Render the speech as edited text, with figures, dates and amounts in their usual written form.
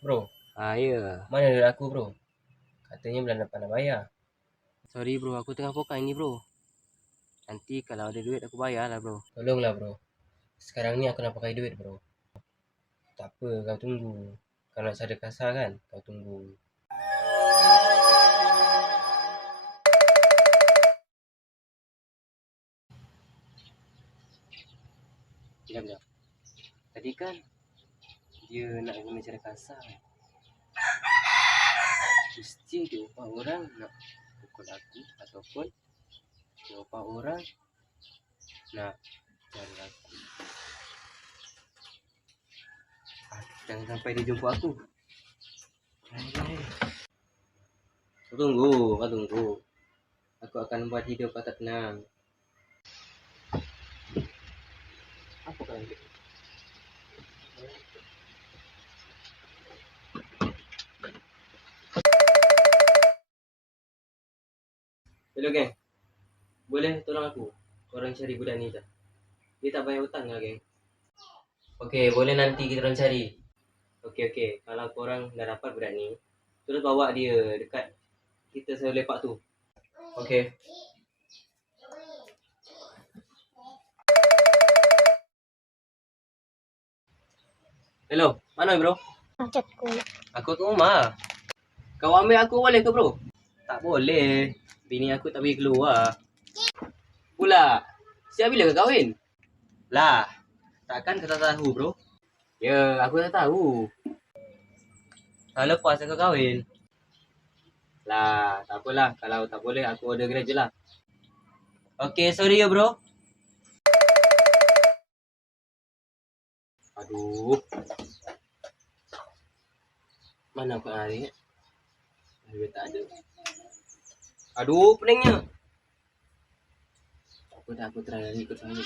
Bro, Ya. mana duit aku bro? Katanya bulan depan nak bayar. Sorry bro, aku tengah pokai ni bro. Nanti kalau ada duit aku bayar lah bro. Tolonglah bro. Sekarang ni aku nak pakai duit bro. Tak apa, kau tunggu. Kau nak sada kasar kan? Kau tunggu. Sekejap. Tadi kan dia nak guna cara kasar. Mesti dia upah orang nak pukul aku ataupun dia upah orang nak cari aku. Jangan sampai dia jumpa aku. Kau tunggu. Aku akan buat hidup kau tak tenang. Apa kau lanjut? Hello geng. Boleh tolong aku? Korang cari budak ni tak? Dia tak bayar hutang lah geng. Okey, boleh nanti kita orang cari. Okey. Kalau korang dah dapat budak ni, terus bawa dia dekat kita selalu lepak tu. Okey. Hello, mana bro? Macetku. Aku kat rumah. Kau ambil aku boleh ke bro? Tak boleh. Bini aku tak boleh keluar. Pula, siap bila kau kahwin? Lah, takkan kau tak tahu bro? Ya, aku tak tahu. Tahun lepas kau kahwin. Lah, tak apalah. Kalau tak boleh, aku order Grab je lah. Okey, sorry ya bro. Aduh. Mana aku hari? Duit tak ada. Aduh, peningnya. Aku try lagi ikut sana.